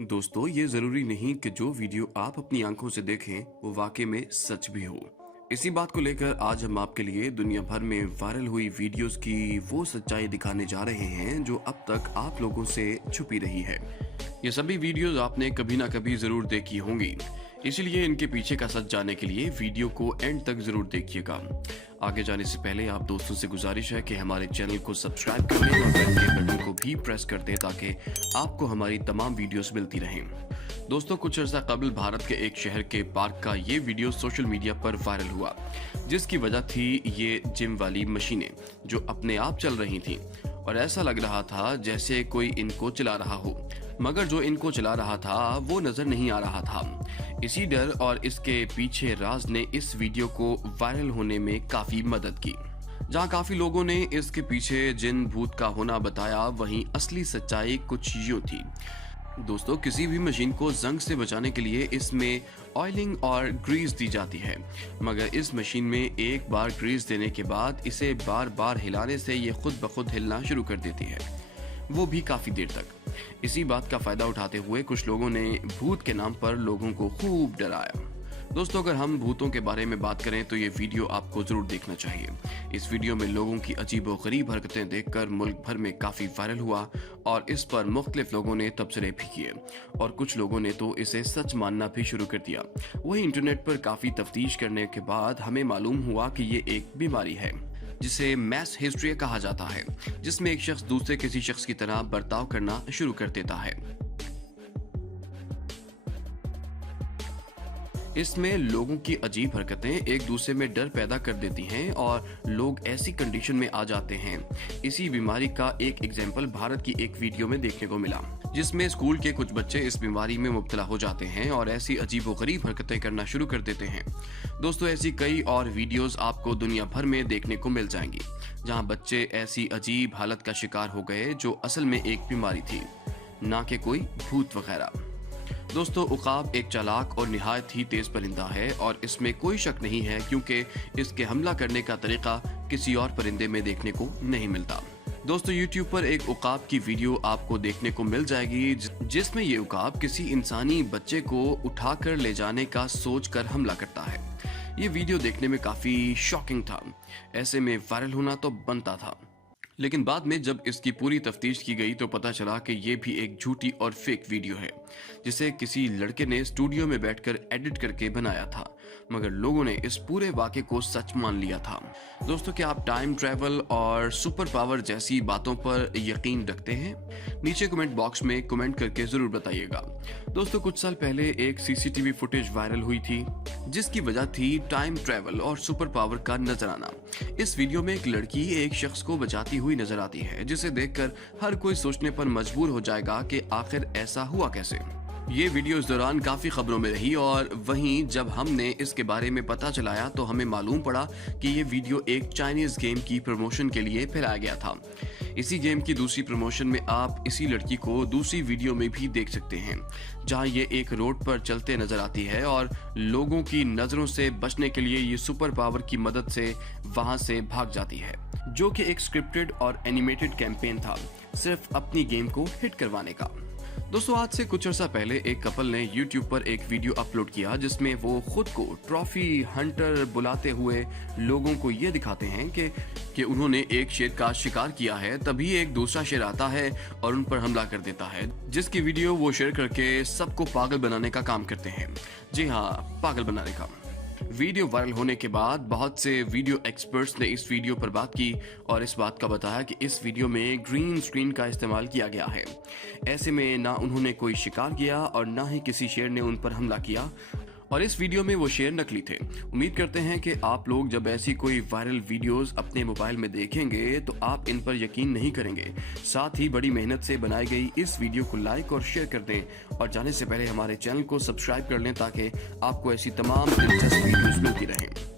दोस्तों, ये ज़रूरी नहीं कि जो वीडियो आप अपनी आंखों से देखें वो वाकई में सच भी हो। इसी बात को लेकर आज हम आपके लिए दुनिया भर में वायरल हुई वीडियोस की वो सच्चाई दिखाने जा रहे हैं जो अब तक आप लोगों से छुपी रही है। ये सभी वीडियोस आपने कभी ना कभी ज़रूर देखी होंगी, इसलिए इनके पीछे का सच जानने के लिए वीडियो को एंड तक ज़रूर देखिएगा। आगे जाने से पहले आप दोस्तों से गुजारिश है कि हमारे चैनल को सब्सक्राइब कर लें और बेल के बटन को भी प्रेस कर दें ताकि आपको हमारी तमाम वीडियोस मिलती रहें। दोस्तों, कुछ अर्सा कबल भारत के एक शहर के पार्क का ये वीडियो सोशल मीडिया पर वायरल हुआ, जिसकी वजह थी ये जिम वाली मशीनें जो अपने आप चल रही थीं और ऐसा लग रहा था जैसे कोई इनको चला रहा हो, मगर जो इनको चला रहा था वो नजर नहीं आ रहा था। इसी डर और इसके पीछे राज ने इस वीडियो को वायरल होने में काफी मदद की। जहां काफी लोगों ने इसके पीछे जिन भूत का होना बताया, वहीं असली सच्चाई कुछ यूं थी। दोस्तों, किसी भी मशीन को जंग से बचाने के लिए इसमें ऑयलिंग और ग्रीस दी जाती है, मगर इस मशीन में एक बार ग्रीस देने के बाद इसे बार बार हिलाने से ये खुद ब खुद हिलना शुरू कर देती है, वो भी काफी देर तक। इसी बात का फायदा उठाते हुए कुछ लोगों ने भूत के नाम पर लोगों को खूब डराया। दोस्तों, अगर हम भूतों के बारे में बात करें तो ये वीडियो आपको जरूर देखना चाहिए। इस वीडियो में लोगों की अजीबोगरीब हरकतें देखकर मुल्क भर में काफी वायरल हुआ और इस पर मुख्तलिफ लोगों ने तबसरे भी किए और कुछ लोगों ने तो इसे सच मानना भी शुरू कर दिया। वहीं इंटरनेट पर काफी तफ्तीश करने के बाद हमें मालूम हुआ कि ये एक बीमारी है जिसे मैस हिस्ट्रिया कहा जाता है, जिसमें एक शख्स दूसरे किसी शख्स की तरह बर्ताव करना शुरू कर देता है। इसमें लोगों की अजीब हरकतें एक दूसरे में डर पैदा कर देती हैं और लोग ऐसी कंडीशन में आ जाते हैं। इसी बीमारी का एक एग्जाम्पल भारत की एक वीडियो में देखने को मिला, जिसमें स्कूल के कुछ बच्चे इस बीमारी में मुब्तला हो जाते हैं और ऐसी अजीबोगरीब हरकतें करना शुरू कर देते हैं। दोस्तों, ऐसी कई और वीडियोस आपको दुनिया भर में देखने को मिल जाएंगी जहां बच्चे ऐसी अजीब हालत का शिकार हो गए जो असल में एक बीमारी थी, ना कि कोई भूत वगैरह। दोस्तों, उकाब एक चालाक और निहायत ही तेज परिंदा है और इसमें कोई शक नहीं है, क्योंकि इसके हमला करने का तरीका किसी और परिंदे में देखने को नहीं मिलता। दोस्तों, YouTube पर एक उकाब की वीडियो आपको देखने को मिल जाएगी जिसमें ये उकाब किसी इंसानी बच्चे को उठाकर ले जाने का सोचकर हमला करता है। ये वीडियो देखने में काफी शॉकिंग था, ऐसे में वायरल होना तो बनता था। लेकिन बाद में जब इसकी पूरी तफ्तीश की गई तो पता चला कि ये भी एक झूठी और फेक वीडियो है, जिसे किसी लड़के ने स्टूडियो में बैठकर एडिट करके बनाया था, मगर लोगों ने इस पूरे वाक़े को सच मान लिया था। दोस्तों, क्या आप टाइम ट्रैवल और सुपर पावर जैसी बातों पर यकीन रखते हैं? नीचे कमेंट बॉक्स में कमेंट करके जरूर बताइएगा। दोस्तों, कुछ साल पहले एक सीसीटीवी फुटेज वायरल हुई थी जिसकी वजह थी टाइम ट्रैवल और सुपर पावर का नजराना। इस वीडियो में एक लड़की एक शख्स को बचाती हुई नजर आती है, जिसे देखकर हर कोई सोचने पर मजबूर हो जाएगा कि आखिर ऐसा हुआ कैसे। ये वीडियो इस दौरान काफी खबरों में रही और वहीं जब हमने इसके बारे में पता चलाया तो हमें मालूम पड़ा कि ये वीडियो एक चाइनीज गेम की प्रमोशन के लिए फैलाया गया था। इसी गेम की दूसरी प्रमोशन में आप इसी लड़की को दूसरी वीडियो में भी देख सकते हैं, जहां ये एक रोड पर चलते नजर आती है और लोगों की नजरों से बचने के लिए ये सुपर पावर की मदद से वहां से भाग जाती है, जो कि एक स्क्रिप्टेड और एनिमेटेड कैंपेन था, सिर्फ अपनी गेम को हिट करवाने का। दोस्तों, आज से कुछ अर्सा पहले एक कपल ने YouTube पर एक वीडियो अपलोड किया जिसमें वो खुद को ट्रॉफी हंटर बुलाते हुए लोगों को ये दिखाते हैं कि उन्होंने एक शेर का शिकार किया है। तभी एक दूसरा शेर आता है और उन पर हमला कर देता है, जिसकी वीडियो वो शेयर करके सबको पागल बनाने का काम करते हैं। जी हाँ, पागल बनाने का। वीडियो वायरल होने के बाद बहुत से वीडियो एक्सपर्ट्स ने इस वीडियो पर बात की और इस बात का बताया कि इस वीडियो में ग्रीन स्क्रीन का इस्तेमाल किया गया है। ऐसे में ना उन्होंने कोई शिकार किया और ना ही किसी शेर ने उन पर हमला किया और इस वीडियो में वो शेर नकली थे। उम्मीद करते हैं कि आप लोग जब ऐसी कोई वायरल वीडियोस अपने मोबाइल में देखेंगे तो आप इन पर यकीन नहीं करेंगे। साथ ही बड़ी मेहनत से बनाई गई इस वीडियो को लाइक और शेयर कर दें और जाने से पहले हमारे चैनल को सब्सक्राइब कर लें ताकि आपको ऐसी तमाम दिलचस्प वीडियोस मिलती रहें।